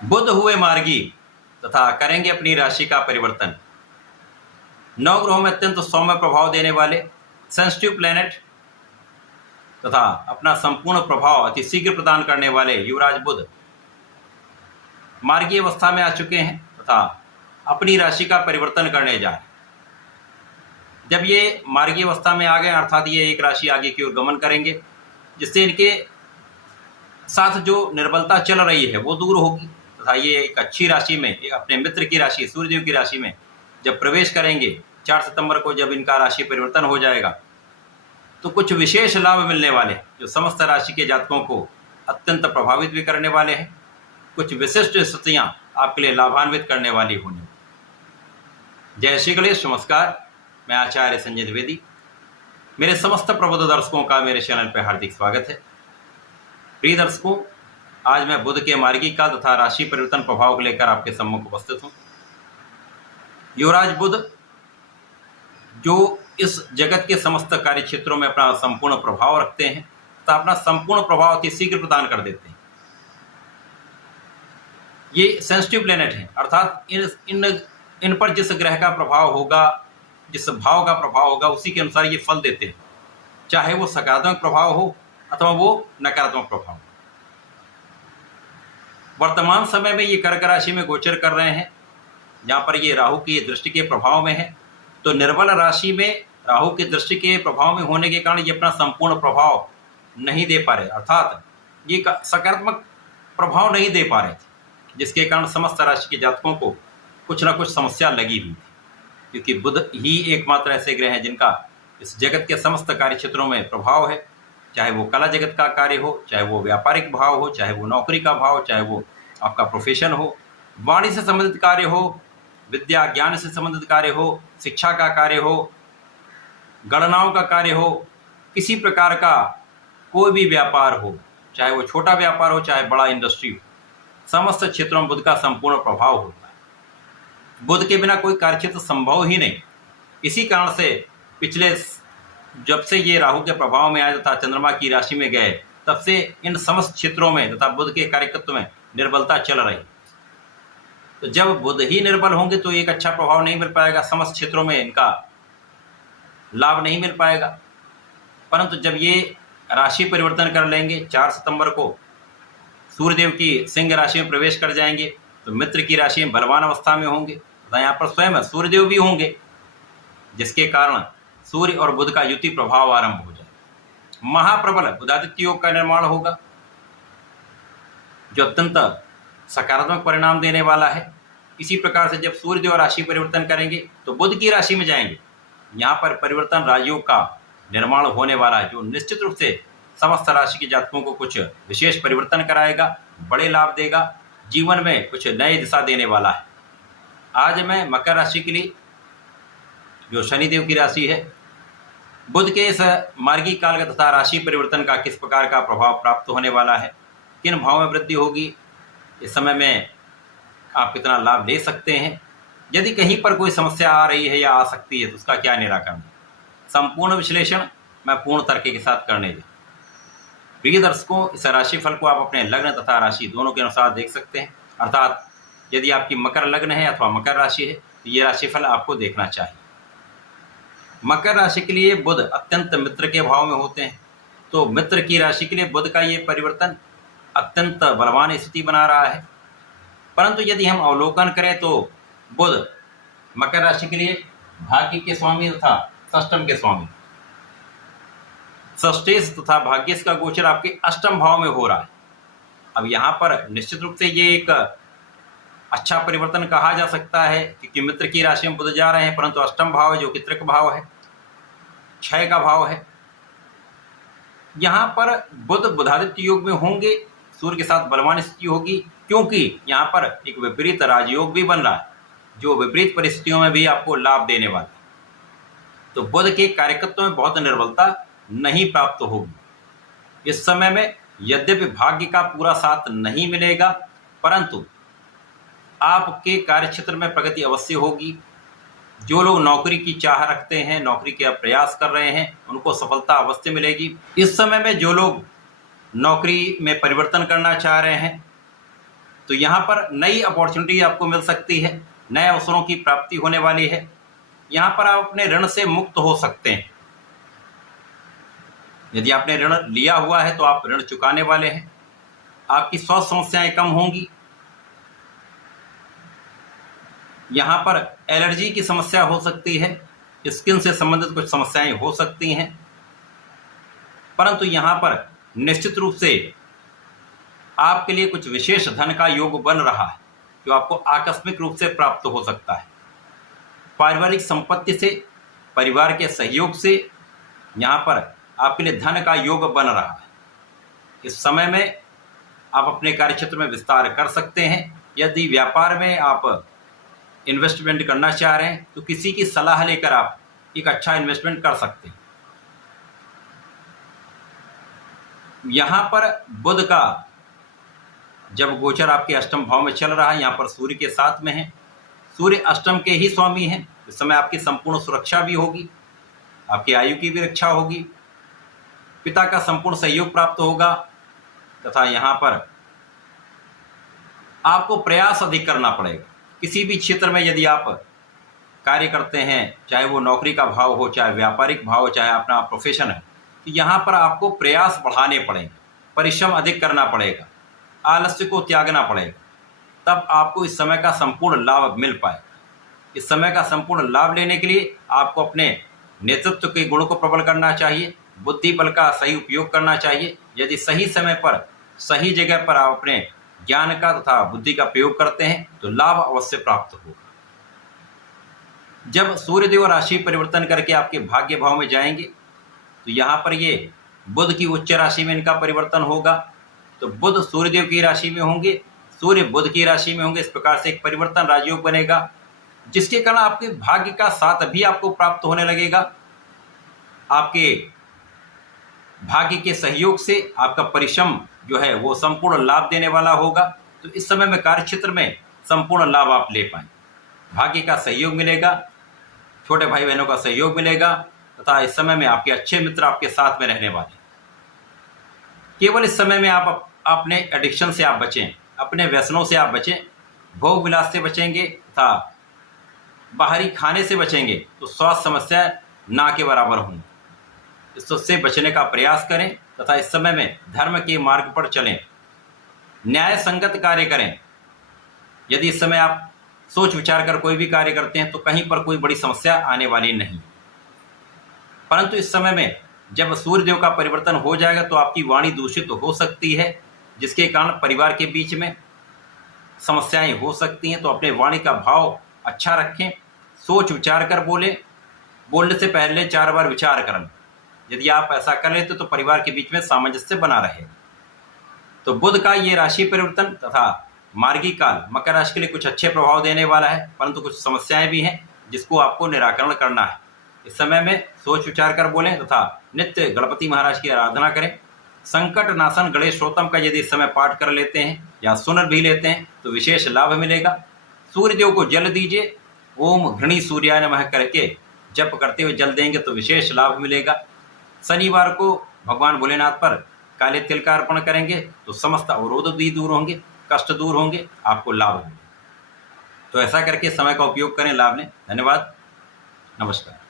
बुध हुए मार्गी तथा करेंगे अपनी राशि का परिवर्तन। नौ ग्रहों में अत्यंत सौम्य प्रभाव देने वाले सेंसिटिव प्लैनेट तथा अपना संपूर्ण प्रभाव अति शीघ्र प्रदान करने वाले युवराज बुध मार्गी अवस्था में आ चुके हैं तथा अपनी राशि का परिवर्तन करने जा रहे हैं। जब ये मार्गी अवस्था में आ गए अर्थात ये एक राशि आगे की ओर गमन करेंगे, जिससे इनके साथ जो निर्बलता चल रही है वो दूर होगी तथा ये एक अच्छी राशि में, अपने मित्र की राशि सूर्यदेव की राशि में जब प्रवेश करेंगे 4 सितंबर को, जब इनका राशि परिवर्तन हो जाएगा तो कुछ विशेष लाभ मिलने वाले जो समस्त राशि के जातकों को अत्यंत प्रभावित भी करने वाले हैं। कुछ विशिष्ट स्थितियां आपके लिए लाभान्वित करने वाली होंगी। जय श्री गणेश, नमस्कार। मैं आचार्य संजय द्विवेदी। मेरे समस्त प्रबुद्ध दर्शकों का मेरे चैनल पर हार्दिक स्वागत है। प्रिय दर्शकों, आज मैं बुध के मार्गी काल तथा राशि परिवर्तन प्रभाव को लेकर आपके सम्मुख उपस्थित हूँ। युवराज बुध जो इस जगत के समस्त कार्य क्षेत्रों में अपना संपूर्ण प्रभाव रखते हैं तथा अपना संपूर्ण प्रभाव अति शीघ्र प्रदान कर देते हैं। ये सेंसिटिव प्लैनेट है, अर्थात इन पर जिस ग्रह का प्रभाव होगा, जिस भाव का प्रभाव होगा, उसी के अनुसार ये फल देते हैं, चाहे वो सकारात्मक प्रभाव हो अथवा वो नकारात्मक प्रभाव। वर्तमान समय में ये कर्क राशि में गोचर कर रहे हैं, जहाँ पर ये राहु की दृष्टि के प्रभाव में है। तो निर्बल राशि में राहु की दृष्टि के प्रभाव में होने के कारण ये अपना संपूर्ण प्रभाव नहीं दे पा रहे, अर्थात ये सकारात्मक प्रभाव नहीं दे पा रहे थे, जिसके कारण समस्त राशि के जातकों को कुछ ना कुछ समस्या लगी हुई थी। क्योंकि बुध ही एकमात्र ऐसे ग्रह हैं जिनका इस जगत के समस्त कार्य क्षेत्रों में प्रभाव है, चाहे वो कला जगत का कार्य हो, चाहे वो व्यापारिक भाव हो, चाहे वो नौकरी का भाव, चाहे वो आपका प्रोफेशन हो, वाणी से संबंधित कार्य हो, विद्या ज्ञान से संबंधित कार्य हो, शिक्षा का कार्य हो, गणनाओं का कार्य हो, किसी प्रकार का कोई भी व्यापार हो, चाहे वो छोटा व्यापार हो चाहे बड़ा इंडस्ट्री हो, समस्त क्षेत्रों में बुध का संपूर्ण प्रभाव होता है। बुध के बिना कोई कार्यक्षेत्र संभव ही नहीं। इसी कारण से पिछले जब से ये राहु के प्रभाव में आए तथा चंद्रमा की राशि में गए, तब से इन समस्त क्षेत्रों में तथा बुध के कार्यकत्व में निर्बलता चल रही। तो जब बुध ही निर्बल होंगे तो एक अच्छा प्रभाव नहीं मिल पाएगा, समस्त क्षेत्रों में इनका लाभ नहीं मिल पाएगा। परंतु जब ये राशि परिवर्तन कर लेंगे, 4 सितंबर को सूर्यदेव की सिंह राशि में प्रवेश कर जाएंगे, तो मित्र की राशि में बलवान अवस्था में होंगे तथा यहाँ पर स्वयं सूर्यदेव भी होंगे, जिसके कारण सूर्य और बुध का युति प्रभाव आरंभ हो जाए। महाप्रबल बुधादित्य योग का निर्माण होगा, जो अत्यंत सकारात्मक परिणाम देने वाला है। इसी प्रकार से जब सूर्यदेव राशि परिवर्तन करेंगे तो बुध की राशि में जाएंगे, यहाँ पर परिवर्तन राजयोग का निर्माण होने वाला है, जो निश्चित रूप से समस्त राशि के जातकों को कुछ विशेष परिवर्तन कराएगा, बड़े लाभ देगा, जीवन में कुछ नई दिशा देने वाला है। आज मैं मकर राशि के लिए, जो शनिदेव की राशि है, बुध के इस मार्गी काल का तथा राशि परिवर्तन का किस प्रकार का प्रभाव प्राप्त होने वाला है, किन भाव में वृद्धि होगी, इस समय में आप कितना लाभ ले सकते हैं, यदि कहीं पर कोई समस्या आ रही है या आ सकती है तो उसका क्या निराकरण है, संपूर्ण विश्लेषण मैं पूर्ण तर्क के साथ करने जा। प्रिय दर्शकों, इस राशिफल को आप अपने लग्न तथा राशि दोनों के अनुसार देख सकते हैं। अर्थात यदि आपकी मकर लग्न है अथवा मकर राशि है तो ये राशिफल आपको देखना चाहिए। मकर राशि के लिए बुध अत्यंत मित्र के भाव में होते हैं, तो मित्र की राशि के लिए बुध का ये परिवर्तन अत्यंत बलवान स्थिति बना रहा है। परंतु यदि हम अवलोकन करें तो बुध मकर राशि के लिए भाग्य के स्वामी तथा षष्टम के स्वामी, षष्ठेश तथा भाग्येश का गोचर आपके अष्टम भाव में हो रहा है। अब यहाँ पर निश्चित रूप से ये एक अच्छा परिवर्तन कहा जा सकता है, क्योंकि मित्र की राशि में बुध जा रहे हैं, परंतु अष्टम भाव है जो कि त्रिक भाव है, क्षय का भाव है। यहाँ पर बुध बुधादित्य योग में होंगे, सूर्य के साथ बलवान स्थिति होगी, क्योंकि यहाँ पर एक विपरीत राजयोग भी बन रहा है, जो विपरीत परिस्थितियों में भी आपको लाभ देने वाला है। तो बुध के कार्यकत्व में बहुत निर्बलता नहीं प्राप्त होगी। इस समय में यद्यपि भाग्य का पूरा साथ नहीं मिलेगा, परंतु आपके कार्यक्षेत्र में प्रगति अवश्य होगी। जो लोग नौकरी की चाह रखते हैं, नौकरी के प्रयास कर रहे हैं, उनको सफलता अवश्य मिलेगी। इस समय में जो लोग नौकरी में परिवर्तन करना चाह रहे हैं तो यहाँ पर नई अपॉर्चुनिटी आपको मिल सकती है, नए अवसरों की प्राप्ति होने वाली है। यहाँ पर आप अपने ऋण से मुक्त हो सकते हैं। यदि आपने ऋण लिया हुआ है तो आप ऋण चुकाने वाले हैं। आपकी स्वास्थ्य समस्याएं कम होंगी। यहाँ पर एलर्जी की समस्या हो सकती है, स्किन से संबंधित कुछ समस्याएं हो सकती हैं, परंतु यहाँ पर निश्चित रूप से आपके लिए कुछ विशेष धन का योग बन रहा है जो आपको आकस्मिक रूप से प्राप्त हो सकता है। पारिवारिक संपत्ति से, परिवार के सहयोग से यहाँ पर आपके लिए धन का योग बन रहा है। इस समय में आप अपने कार्यक्षेत्र में विस्तार कर सकते हैं। यदि व्यापार में आप इन्वेस्टमेंट करना चाह रहे हैं तो किसी की सलाह लेकर आप एक अच्छा इन्वेस्टमेंट कर सकते हैं। यहाँ पर बुध का जब गोचर आपके अष्टम भाव में चल रहा है, यहाँ पर सूर्य के साथ में है, सूर्य अष्टम के ही स्वामी हैं। इस समय आपकी संपूर्ण सुरक्षा भी होगी, आपकी आयु की भी रक्षा होगी, पिता का संपूर्ण सहयोग प्राप्त होगा तथा यहाँ पर आपको प्रयास अधिक करना पड़ेगा। किसी भी क्षेत्र में यदि आप कार्य करते हैं, चाहे वो नौकरी का भाव हो, चाहे व्यापारिक भाव हो, चाहे अपना प्रोफेशन है, तो यहाँ पर आपको प्रयास बढ़ाने पड़ेंगे, परिश्रम अधिक करना पड़ेगा, आलस्य को त्यागना पड़ेगा, तब आपको इस समय का संपूर्ण लाभ मिल पाएगा। इस समय का संपूर्ण लाभ लेने के लिए आपको अपने नेतृत्व के गुणों को प्रबल करना चाहिए, बुद्धि बल का सही उपयोग करना चाहिए। यदि सही समय पर, सही जगह पर आप अपने ज्ञान का तथा बुद्धि का प्रयोग करते हैं तो लाभ अवश्य प्राप्त होगा। जब सूर्यदेव राशि परिवर्तन करके आपके भाग्य भाव में जाएंगे तो यहाँ पर ये बुध की उच्च राशि में इनका परिवर्तन होगा। तो बुध सूर्यदेव की राशि में होंगे, सूर्य बुध की राशि में होंगे। इस प्रकार से एक परिवर्तन राजयोग बनेगा, जिसके कारण आपके भाग्य का साथ भी आपको प्राप्त होने लगेगा। आपके भाग्य के सहयोग से आपका परिश्रम जो है वो संपूर्ण लाभ देने वाला होगा। तो इस समय में कार्यक्षेत्र में संपूर्ण लाभ आप ले पाएं। भाग्य का सहयोग मिलेगा, छोटे भाई बहनों का सहयोग मिलेगा तथा इस समय में आपके अच्छे मित्र आपके साथ में रहने वाले। केवल इस समय में आप अपने एडिक्शन से आप बचें, अपने व्यसनों से आप बचें, भोग विलास से बचेंगे तथा बाहरी खाने से बचेंगे तो स्वास्थ्य समस्या ना के बराबर होंगी। इससे बचने का प्रयास करें तथा इस समय में धर्म के मार्ग पर चलें, न्याय संगत कार्य करें। यदि इस समय आप सोच विचार कर कोई भी कार्य करते हैं तो कहीं पर कोई बड़ी समस्या आने वाली नहीं। परंतु इस समय में जब सूर्यदेव का परिवर्तन हो जाएगा तो आपकी वाणी दूषित हो सकती है, जिसके कारण परिवार के बीच में समस्याएं हो सकती हैं। तो अपने वाणी का भाव अच्छा रखें, सोच विचार कर बोलने से पहले 4 बार विचार करें। यदि आप ऐसा कर लेते तो परिवार के बीच में सामंजस्य बना रहे। तो बुध का ये राशि परिवर्तन तथा मार्गी काल मकर राशि के लिए कुछ अच्छे प्रभाव देने वाला है, परंतु कुछ समस्याएं भी हैं जिसको आपको निराकरण करना है। इस समय में सोच विचार कर बोलें तथा नित्य गणपति महाराज की आराधना करें। संकट नाशन गणेश स्तोत्रम का यदि इस समय पाठ कर लेते हैं या सुन भी लेते हैं तो विशेष लाभ मिलेगा। सूर्यदेव को जल दीजिए, ओम घृणी सूर्याय नमः करके जप करते हुए जल देंगे तो विशेष लाभ मिलेगा। शनिवार को भगवान भोलेनाथ पर काले तिल का अर्पण करेंगे तो समस्त अवरोध भी दूर होंगे, कष्ट दूर होंगे, आपको लाभ होंगे। तो ऐसा करके समय का उपयोग करें लाभ लें। धन्यवाद, नमस्कार।